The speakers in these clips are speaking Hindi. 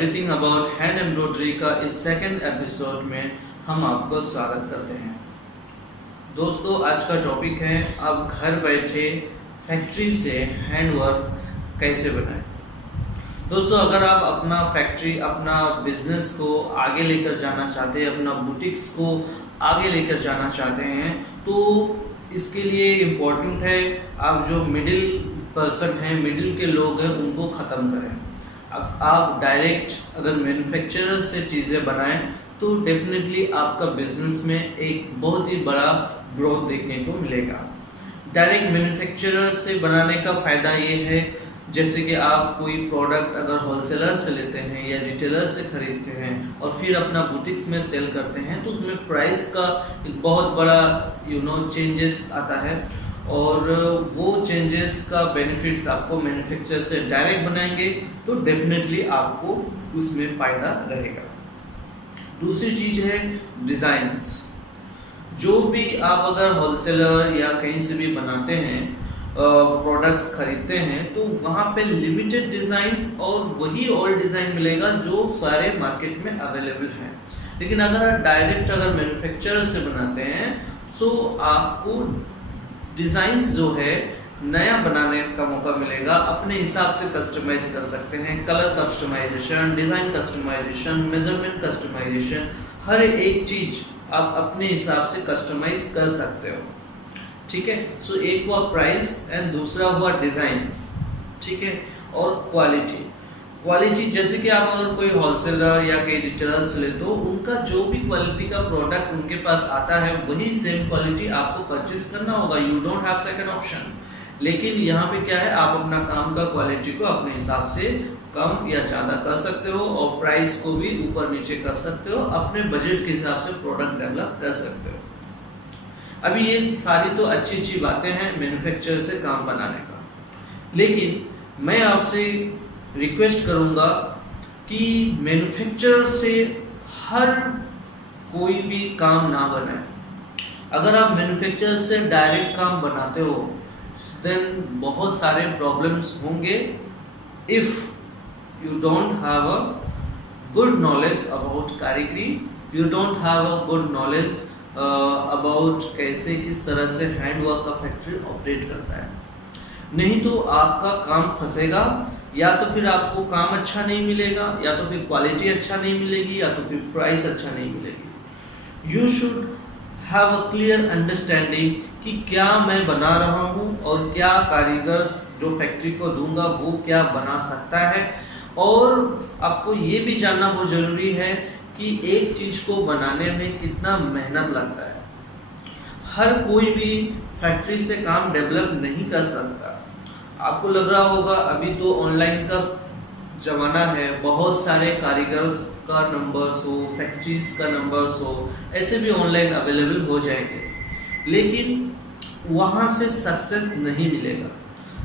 एवरीथिंग अबाउट हैंड एम्ब्रॉयडरी का इस सेकंड एपिसोड में हम आपको स्वागत करते हैं। दोस्तों, आज का टॉपिक है आप घर बैठे फैक्ट्री से हैंड वर्क कैसे बनाएं। दोस्तों, अगर आप अपना फैक्ट्री, अपना बिजनेस को आगे लेकर जाना चाहते हैं, अपना बुटीक्स को आगे लेकर जाना चाहते हैं, तो इसके लिए इम्पोर्टेंट है आप जो मिडिल पर्सन हैं, मिडिल के लोग हैं, उनको ख़त्म करें। आप डायरेक्ट अगर मैन्युफैक्चरर से चीज़ें बनाएं तो डेफिनेटली आपका बिजनेस में एक बहुत ही बड़ा ग्रोथ देखने को मिलेगा। डायरेक्ट मैन्युफैक्चरर से बनाने का फ़ायदा ये है, जैसे कि आप कोई प्रोडक्ट अगर होलसेलर से लेते हैं या रिटेलर से खरीदते हैं और फिर अपना बुटीक्स में सेल करते हैं, तो उसमें प्राइस का एक बहुत बड़ा चेंजेस आता है और वो चेंजेस का बेनिफिट्स आपको मैन्युफैक्चरर से डायरेक्ट बनाएंगे तो डेफिनेटली आपको उसमें फ़ायदा रहेगा। दूसरी चीज़ है डिज़ाइंस। जो भी आप अगर होलसेलर या कहीं से भी बनाते हैं, प्रोडक्ट्स खरीदते हैं, तो वहाँ पे लिमिटेड डिज़ाइंस और वही ओल्ड डिज़ाइन मिलेगा जो सारे मार्केट में अवेलेबल हैं। लेकिन अगर आप डायरेक्ट अगर मैन्युफैक्चरर से बनाते हैं तो आपको डिज़ाइंस जो है नया बनाने का मौका मिलेगा। अपने हिसाब से कस्टमाइज कर सकते हैं, colour customization, design customization, measurement customization, हर एक चीज़ आप अपने हिसाब से कस्टमाइज कर सकते हो। ठीक है, सो एक हुआ प्राइस एंड दूसरा हुआ डिज़ाइंस। ठीक है, और क्वालिटी जैसे कि आप अगर कोई होलसेलर या कोई रिटेलर से ले, तो उनका जो भी क्वालिटी का प्रोडक्ट उनके पास आता है वही सेम क्वालिटी आपको परचेज करना होगा। You don't have second option. लेकिन यहाँ पे क्या है, आप अपना काम का क्वालिटी को अपने हिसाब से कम या ज़्यादा कर सकते हो और प्राइस को भी ऊपर नीचे कर सकते हो, अपने बजट के हिसाब से प्रोडक्ट डेवलप कर सकते हो। अभी ये सारी तो अच्छी बातें हैं मैन्युफैक्चरर से काम बनाने का, लेकिन मैं आपसे रिक्वेस्ट करूंगा कि मैन्युफैक्चरर से हर कोई भी काम ना बनाए। अगर आप मैन्युफैक्चरर से डायरेक्ट काम बनाते हो देन बहुत सारे प्रॉब्लम्स होंगे if you don't have a good knowledge about कारीगरी, you don't have a good knowledge about कैसे किस तरह से हैंड वर्क का फैक्ट्री ऑपरेट करता है। नहीं तो आपका काम फंसेगा, या तो फिर आपको काम अच्छा नहीं मिलेगा, या तो फिर क्वालिटी अच्छा नहीं मिलेगी, या तो फिर प्राइस अच्छा नहीं मिलेगी। You should have a clear understanding कि क्या मैं बना रहा हूँ और क्या कारीगर जो फैक्ट्री को दूंगा वो क्या बना सकता है। और आपको ये भी जानना बहुत ज़रूरी है कि एक चीज़ को बनाने में कितना मेहनत लगता है। हर कोई भी फैक्ट्री से काम डेवलप नहीं कर सकता। आपको लग रहा होगा अभी तो ऑनलाइन का ज़माना है, बहुत सारे कारीगर्स का नंबर्स हो, फैक्ट्रीज का नंबर्स हो, ऐसे भी ऑनलाइन अवेलेबल हो जाएंगे, लेकिन वहाँ से सक्सेस नहीं मिलेगा।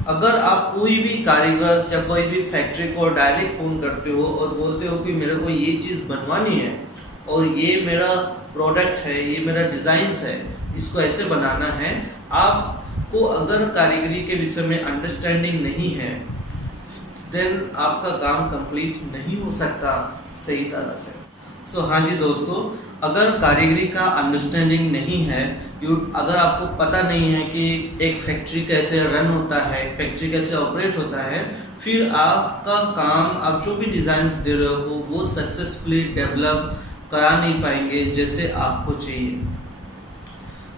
अगर आप कोई भी कारीगर्स या कोई भी फैक्ट्री को डायरेक्ट फ़ोन करते हो और बोलते हो कि मेरे को ये चीज़ बनवानी है और ये मेरा प्रोडक्ट है, ये मेरा डिज़ाइंस है, इसको ऐसे बनाना है, आपको अगर कारीगरी के विषय में अंडरस्टैंडिंग नहीं है देन आपका काम कंप्लीट नहीं हो सकता सही तरह से। सो हाँ जी दोस्तों, अगर कारीगरी का अंडरस्टैंडिंग नहीं है, अगर आपको पता नहीं है कि एक फैक्ट्री कैसे रन होता है, फैक्ट्री कैसे ऑपरेट होता है, फिर आपका काम, आप जो भी डिज़ाइंस दे रहे हो वो सक्सेसफुली डेवलप करा नहीं पाएंगे जैसे आपको चाहिए।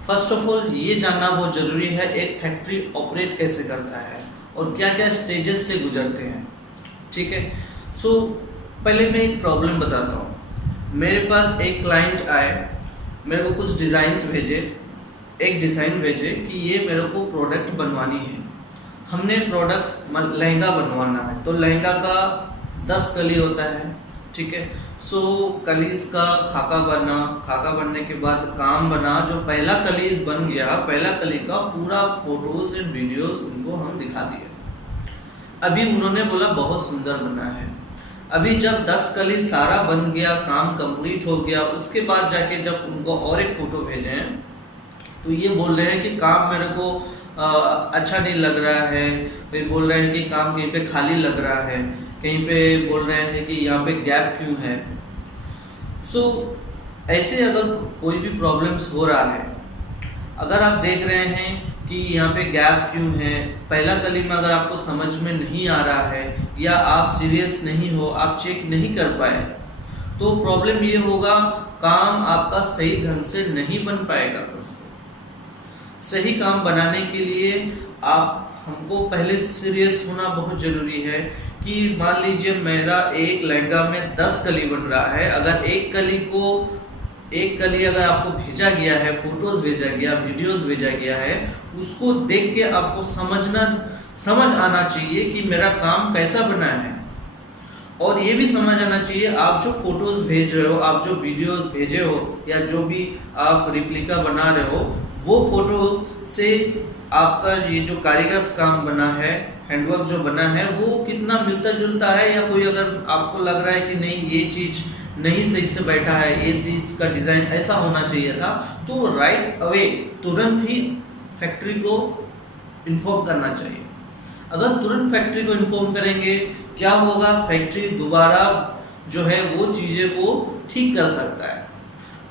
फर्स्ट ऑफ ऑल ये जानना बहुत ज़रूरी है एक फैक्ट्री ऑपरेट कैसे करता है और क्या क्या स्टेजेस से गुजरते हैं। ठीक है, सो पहले मैं एक प्रॉब्लम बताता हूँ। मेरे पास एक क्लाइंट आए, मेरे को कुछ डिज़ाइंस भेजे, एक डिज़ाइन भेजे कि ये मेरे को प्रोडक्ट बनवानी है। हमने प्रोडक्ट लहंगा बनवाना है, तो लहंगा का 10 कली होता है। ठीक है, सो कलीज का खाका बना, खाका बनने के बाद काम बना, जो पहला कली बन गया, पहला कली का पूरा फोटोज एंड वीडियोस उनको हम दिखा दिए। अभी उन्होंने बोला बहुत सुंदर बना है। अभी जब 10 कली सारा बन गया, काम कंप्लीट हो गया, उसके बाद जाके जब उनको और एक फ़ोटो भेजे हैं तो ये बोल रहे हैं कि काम मेरे को अच्छा नहीं लग रहा है, फिर बोल रहे हैं कि काम कहीं पे खाली लग रहा है। कहीं पे बोल रहे हैं कि यहाँ पे गैप क्यों है। सो ऐसे अगर कोई भी प्रॉब्लम्स हो रहा है, अगर आप देख रहे हैं कि यहाँ पे गैप क्यों है, पहला कली में अगर आपको समझ में नहीं आ रहा है या आप सीरियस नहीं हो, आप चेक नहीं कर पाए, तो प्रॉब्लम ये होगा काम आपका सही ढंग से नहीं बन पाएगा। सही काम बनाने के लिए हमको पहले सीरियस होना बहुत जरूरी है कि मान लीजिए मेरा एक लहंगा में 10 कली बन रहा है, अगर एक कली अगर आपको भेजा गया है, फोटोज भेजा गया, वीडियोस भेजा गया है, उसको देख के आपको समझ आना चाहिए कि मेरा काम कैसा बना है। और ये भी समझ आना चाहिए आप जो फोटोज भेज रहे हो, आप जो वीडियोस भेजे हो या जो भी आप रिप्लिका बना रहे हो, वो फोटो से आपका ये जो कारीगर काम बना है, हैंडवर्क जो बना है, वो कितना मिलता जुलता है, या कोई अगर आपको लग रहा है कि नहीं ये चीज नहीं सही से बैठा है, ये चीज का डिजाइन ऐसा होना चाहिए था, तो राइट अवे तुरंत ही फैक्ट्री को इन्फॉर्म करना चाहिए। अगर तुरंत फैक्ट्री को इन्फॉर्म करेंगे, क्या होगा, फैक्ट्री दोबारा जो है वो चीजें को ठीक कर सकता है।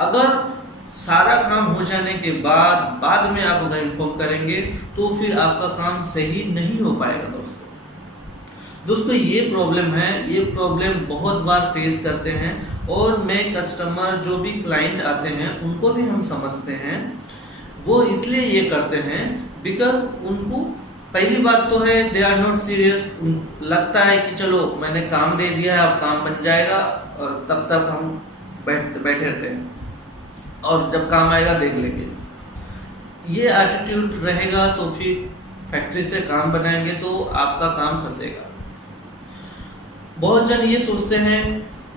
अगर सारा काम हो जाने के बाद में आप अगर इन्फॉर्म करेंगे तो फिर आपका काम सही नहीं हो पाएगा। दोस्तों ये प्रॉब्लम है, ये प्रॉब्लम बहुत बार फेस करते हैं, और मैं कस्टमर जो भी क्लाइंट आते हैं उनको भी हम समझते हैं। वो इसलिए ये करते हैं बिकॉज उनको पहली बात तो है दे आर नॉट सीरियस। लगता है कि चलो मैंने काम दे दिया है, अब काम बन जाएगा, और तब तक हम बैठे रहते हैं और जब काम आएगा देख लेंगे। ये एटीट्यूड रहेगा तो फिर फैक्ट्री से काम बनाएंगे तो आपका काम फंसेगा। बहुत जन ये सोचते हैं,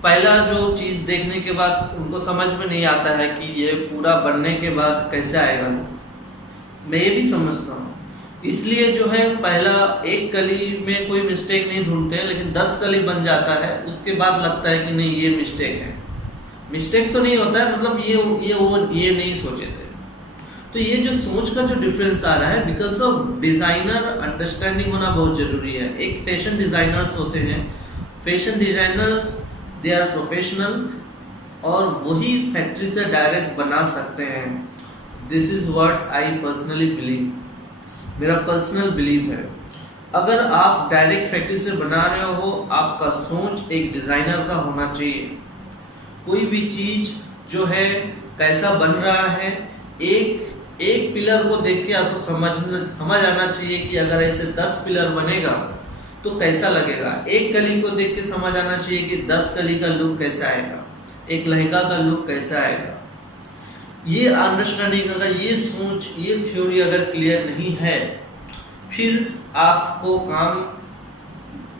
पहला जो चीज देखने के बाद उनको समझ में नहीं आता है कि ये पूरा बनने के बाद कैसे आएगा। मैं ये भी समझता हूँ, इसलिए जो है पहला एक कली में कोई मिस्टेक नहीं ढूंढते हैं, लेकिन 10 कली बन जाता है, उसके बाद लगता है कि नहीं ये मिस्टेक है। मिस्टेक तो नहीं होता है, मतलब ये नहीं सोचे थे। तो ये जो सोच का जो डिफरेंस आ रहा है, बिकॉज ऑफ डिजाइनर अंडरस्टैंडिंग होना बहुत जरूरी है। एक फैशन डिजाइनर्स होते हैं, fashion designers they are professional, और वही फैक्ट्री से डायरेक्ट बना सकते हैं। This is what I personally believe, मेरा पर्सनल बिलीव है। अगर आप डायरेक्ट फैक्ट्री से बना रहे हो, आपका सोच एक डिजाइनर का होना चाहिए। कोई भी चीज जो है कैसा बन रहा है, एक पिलर को देख के आपको समझ आना चाहिए कि अगर ऐसे 10 पिलर बनेगा तो कैसा लगेगा। एक कली को देख के समझ आना चाहिए कि 10 कली का लुक कैसा आएगा, एक लहंगा का लुक कैसा आएगा। ये अंडरस्टैंडिंग, अगर ये सोच, ये थ्योरी अगर क्लियर नहीं है, फिर आपको काम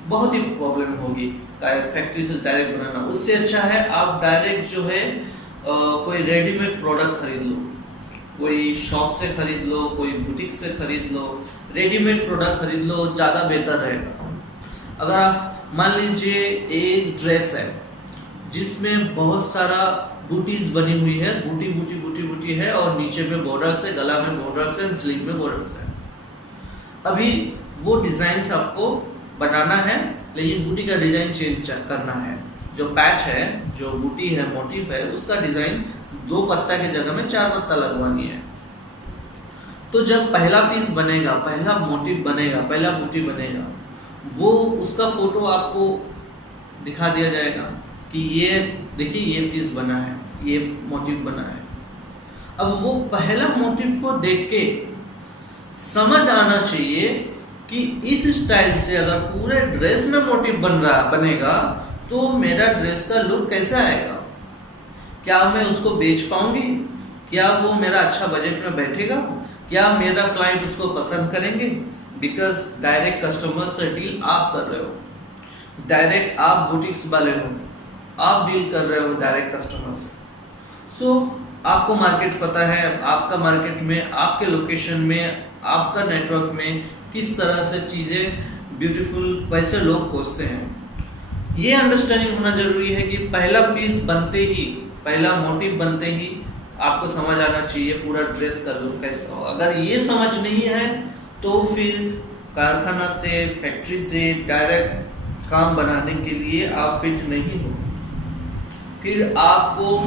बहुत ही प्रॉब्लम होगी फैक्ट्री से डायरेक्ट बनाना। उससे अच्छा है आप डायरेक्ट जो है कोई रेडीमेड प्रोडक्ट खरीद लो, कोई शॉप से खरीद लो, कोई बुटीक से खरीद लो, रेडीमेड प्रोडक्ट खरीद लो, ज़्यादा बेहतर रहेगा। अगर आप मान लीजिए एक ड्रेस है जिसमें बहुत सारा बूटीज बनी हुई है, बूटी है, और नीचे में बॉर्डर्स है, गला में बॉर्डर्स है, स्लीव में बॉर्डर्स है। अभी वो डिजाइन आपको बनाना है, लेकिन बूटी का डिजाइन चेंज करना है। जो पैच है, जो बूटी है, मोटिव है, उसका डिजाइन 2 पत्ता के जगह में 4 पत्ता लगवानी है। तो जब पहला पीस बनेगा, पहला मोटिव बनेगा, पहला बूटी बनेगा, वो उसका फोटो आपको दिखा दिया जाएगा कि ये देखिए ये पीस बना है, ये मोटिव बना है। अब वो पहला मोटिव को देख के समझ आना चाहिए कि इस स्टाइल से अगर पूरे ड्रेस में मोटिव बनेगा तो मेरा ड्रेस का लुक कैसा आएगा, क्या मैं उसको बेच पाऊंगी, क्या वो मेरा अच्छा बजट में बैठेगा, क्या मेरा क्लाइंट उसको पसंद करेंगे। बिकॉज डायरेक्ट कस्टमर से डील आप कर रहे हो, डायरेक्ट आप बुटीक्स वाले हो, आप डील कर रहे हो डायरेक्ट कस्टमर से। सो आपको मार्केट पता है, आपका मार्केट में, आपके लोकेशन में, आपका नेटवर्क में किस तरह से चीज़ें ब्यूटीफुल वैसे लोग खोजते हैं। ये अंडरस्टैंडिंग होना जरूरी है कि पहला पीस बनते ही, पहला मोटिव बनते ही आपको समझ आना चाहिए पूरा ड्रेस का लुक कैसा हो। अगर ये समझ नहीं है तो फिर कारखाना से, फैक्ट्री से डायरेक्ट काम बनाने के लिए आप फिट नहीं हो, फिर आपको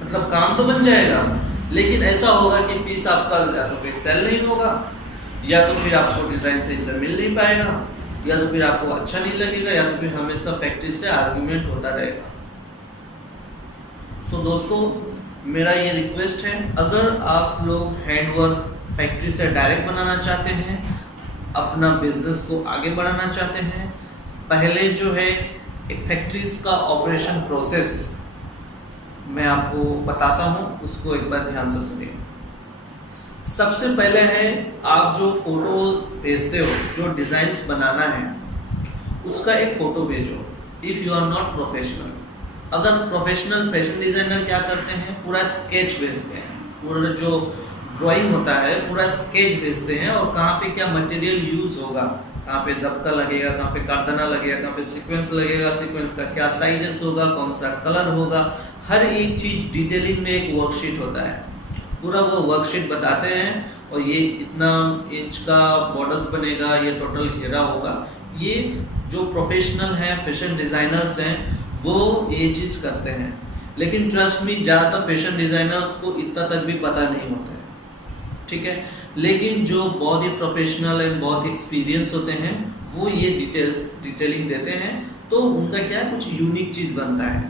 मतलब काम तो बन जाएगा, लेकिन ऐसा होगा कि पीस आपका या तो फिर सेल नहीं होगा, या तो फिर आपको डिज़ाइन सही से मिल नहीं पाएगा, या तो फिर आपको अच्छा नहीं लगेगा, या तो फिर हमेशा फैक्ट्री से आर्ग्यूमेंट होता रहेगा। सो दोस्तों, मेरा ये रिक्वेस्ट है, अगर आप लोग हैंडवर्क फैक्ट्री से डायरेक्ट बनाना चाहते हैं, अपना बिजनेस को आगे बढ़ाना चाहते हैं, पहले जो है एक फैक्ट्रीज का ऑपरेशन प्रोसेस मैं आपको बताता हूँ, उसको एक बार ध्यान से सुनिए। सबसे पहले है, आप जो फोटो भेजते हो, जो डिजाइन्स बनाना है, उसका एक फोटो भेजो। If you are not professional, अगर प्रोफेशनल फैशन डिजाइनर क्या करते हैं, पूरा स्केच भेजते हैं, पूरा जो ड्राइंग होता है पूरा स्केच भेजते हैं, और कहाँ पे क्या मटेरियल यूज होगा, कहाँ पे दबका लगेगा, कहाँ पे कारदाना लगेगा, कहाँ पे सीक्वेंस लगेगा, सीक्वेंस का क्या साइजेस होगा, कौन सा कलर होगा, हर एक चीज डिटेलिंग में एक वर्कशीट होता है, पूरा वो वर्कशीट बताते हैं, और ये इतना इंच का बॉर्डर्स बनेगा, ये टोटल घेरा होगा। ये जो प्रोफेशनल हैं, फैशन डिजाइनर्स हैं, वो ये चीज करते हैं, लेकिन ट्रस्ट मी, ज़्यादातर फैशन डिजाइनर्स को इतना तक भी पता नहीं होता है, ठीक है। लेकिन जो बहुत ही प्रोफेशनल एंड बहुत ही एक्सपीरियंस होते हैं, वो ये डिटेलिंग देते हैं, तो उनका क्या कुछ यूनिक चीज बनता है।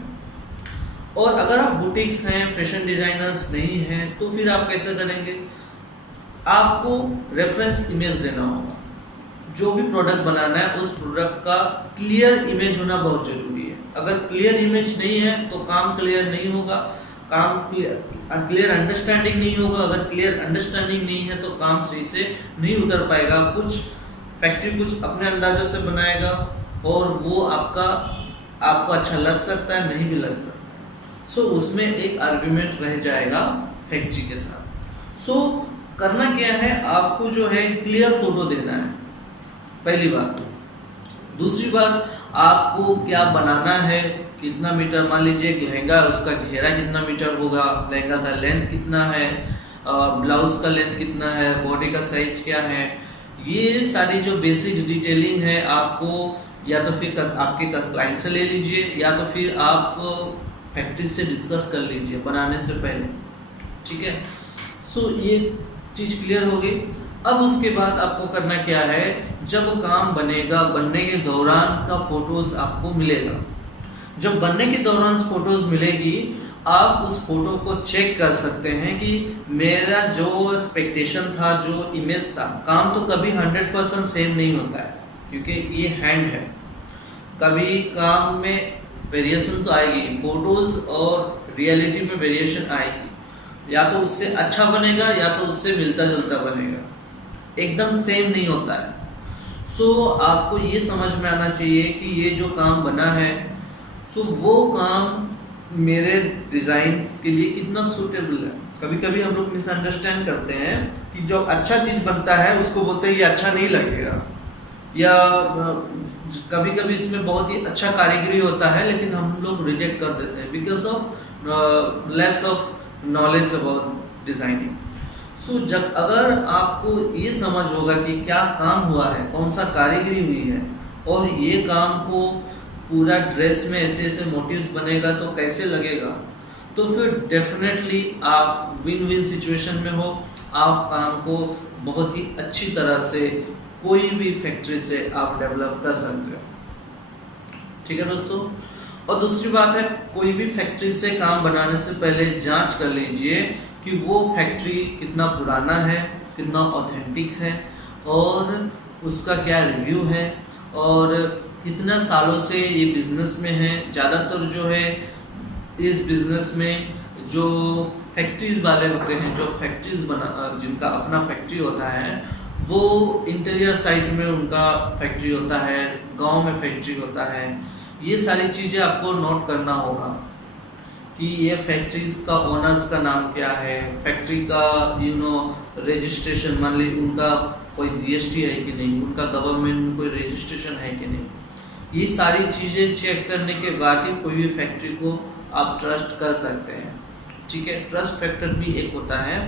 और अगर आप बुटीक्स हैं, फैशन डिजाइनर्स नहीं हैं, तो फिर आप कैसे करेंगे? आपको रेफरेंस इमेज देना होगा। जो भी प्रोडक्ट बनाना है, उस प्रोडक्ट का क्लियर इमेज होना बहुत जरूरी है। अगर क्लियर इमेज नहीं है तो काम क्लियर नहीं होगा, काम क्लियर अंडरस्टैंडिंग नहीं होगा। अगर क्लियर अंडरस्टैंडिंग नहीं है तो काम सही से नहीं उतर पाएगा। कुछ फैक्ट्री कुछ अपने अंदाजों से बनाएगा, और वो आपको अच्छा लग सकता है, नहीं भी लग सकता। सो उसमें एक आर्ग्यूमेंट रह जाएगा फैक्ट्री के साथ। सो करना क्या है, आपको जो है क्लियर फोटो देना है, पहली बात। दूसरी बात, आपको क्या बनाना है, कितना मीटर, मान लीजिए एक लहंगा, उसका घेरा कितना मीटर होगा, लहंगा का लेंथ कितना है, ब्लाउज का लेंथ कितना है, बॉडी का साइज क्या है, ये सारी जो बेसिक डिटेलिंग है, आपको या तो फिर आपके क्लाइंट से ले लीजिए, या तो फिर आप फैक्ट्री से डिस्कस कर लीजिए बनाने से पहले, ठीक है। सो ये चीज क्लियर हो गई। अब उसके बाद आपको करना क्या है, जब काम बनेगा, बनने के दौरान का फोटोज आपको मिलेगा। जब बनने के दौरान फोटोज मिलेगी, आप उस फोटो को चेक कर सकते हैं कि मेरा जो एक्सपेक्टेशन था, जो इमेज था, काम तो कभी 100% सेम नहीं होता है, क्योंकि ये हैंड है। कभी काम में वेरिएशन तो आएगी, फोटोज और रियलिटी में वेरिएशन आएगी, या तो उससे अच्छा बनेगा या तो उससे मिलता जुलता बनेगा, एकदम सेम नहीं होता है। सो आपको ये समझ में आना चाहिए कि ये जो काम बना है, सो वो काम मेरे डिजाइन के लिए कितना सूटेबल है। कभी कभी हम लोग मिसअंडरस्टैंड करते हैं कि जो अच्छा चीज बनता है उसको बोलते हैं ये अच्छा नहीं लगेगा, या कभी कभी इसमें बहुत ही अच्छा कारीगरी होता है, लेकिन हम लोग रिजेक्ट कर देते हैं because of less of knowledge about designing. So जब अगर आपको ये समझ होगा कि क्या काम हुआ है, कौन सा कारीगरी हुई है, और ये काम को पूरा ड्रेस में ऐसे ऐसे मोटिव्स बनेगा तो कैसे लगेगा, तो फिर डेफिनेटली आप विन विन सिचुएशन में हो। आप काम को बहुत ही अच्छी तरह से कोई भी फैक्ट्री से आप डेवलप कर सकते हो, ठीक है दोस्तों। और दूसरी बात है, कोई भी फैक्ट्री से काम बनाने से पहले जांच कर लीजिए कि वो फैक्ट्री कितना पुराना है, कितना ऑथेंटिक है, और उसका क्या रिव्यू है, और कितना सालों से ये बिजनेस में है। ज़्यादातर जो है इस बिजनेस में जो फैक्ट्रीज वाले होते हैं, जो फैक्ट्रीज जिनका अपना फैक्ट्री होता है, वो इंटीरियर साइड में उनका फैक्ट्री होता है, गांव में फैक्ट्री होता है। ये सारी चीज़ें आपको नोट करना होगा कि ये फैक्ट्रीज का ओनर्स का नाम क्या है, फैक्ट्री का रजिस्ट्रेशन, मान ली उनका कोई जीएसटी है कि नहीं, उनका गवर्नमेंट में कोई रजिस्ट्रेशन है कि नहीं। ये सारी चीज़ें चेक करने के बाद ही कोई भी फैक्ट्री को आप ट्रस्ट कर सकते हैं, ठीक है। ट्रस्ट फैक्टर भी एक होता है,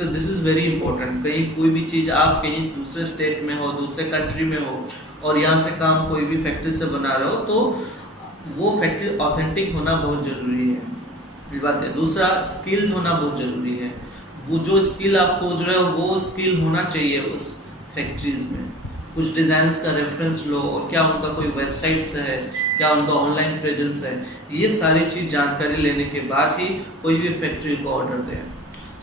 because this is very important. कहीं कोई भी चीज़ आप कहीं दूसरे स्टेट में हो, दूसरे कंट्री में हो और यहाँ से काम कोई भी फैक्ट्री से बना रहे हो तो वो फैक्ट्री ऑथेंटिक होना बहुत ज़रूरी है, ये बात है। दूसरा, स्किल्ड होना बहुत ज़रूरी है। वो जो स्किल आप खोज रहे हो वो स्किल होना चाहिए उस फैक्ट्रीज में। कुछ डिज़ाइंस का रेफरेंस लो और क्या उनका कोई वेबसाइट्स है, क्या उनका ऑनलाइन प्रेजेंस है, ये सारी चीज़ जानकारी लेने के बाद ही कोई भी फैक्ट्री को ऑर्डर दें।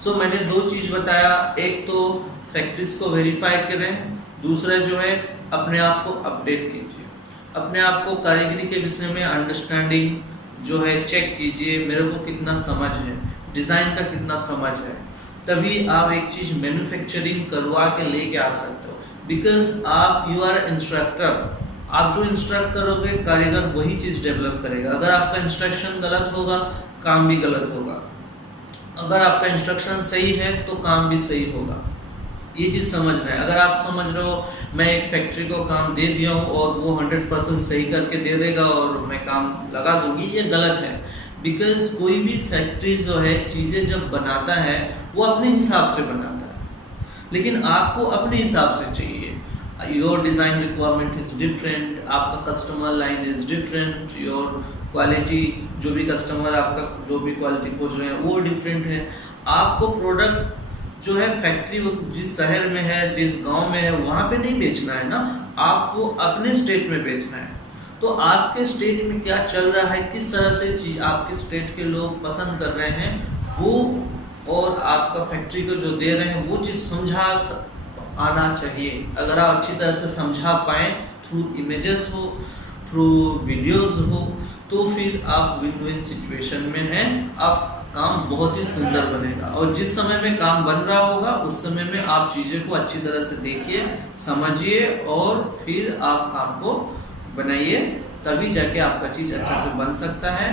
सो मैंने दो चीज़ बताया, एक तो फैक्ट्रीज को वेरीफाई करें, दूसरा जो है अपने आप को अपडेट कीजिए, अपने आप को कारीगरी के विषय में अंडरस्टैंडिंग जो है चेक कीजिए, मेरे को कितना समझ है, डिज़ाइन का कितना समझ है, तभी आप एक चीज़ मैन्युफैक्चरिंग करवा के लेके आ सकते हो। बिकॉज आप यू आर इंस्ट्रक्टर, आप जो इंस्ट्रक्ट करोगे कारीगर वही चीज़ डेवलप करेगा। अगर आपका इंस्ट्रक्शन गलत होगा काम भी गलत होगा, अगर आपका इंस्ट्रक्शन सही है तो काम भी सही होगा। ये चीज़ समझना है। अगर आप समझ रहे हो मैं एक फैक्ट्री को काम दे दिया हूँ और वो 100% सही करके दे देगा और मैं काम लगा दूंगी, ये गलत है। बिकॉज कोई भी फैक्ट्री जो है चीज़ें जब बनाता है वो अपने हिसाब से बनाता है, लेकिन आपको अपने हिसाब से चाहिए। Your design requirement is different, आपका customer line is different, your quality जो भी कस्टमर आपका जो भी क्वालिटी खोज रहे हैं वो डिफरेंट है। आपको प्रोडक्ट जो है फैक्ट्री जिस शहर में है, जिस गांव में है, वहाँ पे नहीं बेचना है ना, आपको अपने स्टेट में बेचना है। तो आपके स्टेट में क्या चल रहा है, किस तरह से चीज आपके स्टेट के लोग पसंद कर रहे हैं वो, और आपका फैक्ट्री को जो दे रहे हैं वो चीज़ समझा आना चाहिए। अगर आप अच्छी तरह से समझा पाएँ, थ्रू इमेजेस हो, थ्रू वीडियोस हो, तो फिर आप विन विन सिचुएशन में हैं, आप काम बहुत ही सुंदर बनेगा। और जिस समय में काम बन रहा होगा उस समय में आप चीज़ें को अच्छी तरह से देखिए, समझिए और फिर आप काम को बनाइए, तभी जाके आपका चीज़ अच्छा से बन सकता है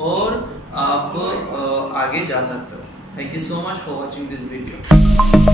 और आप आगे जा सकते हो। Thank you so much for watching this video.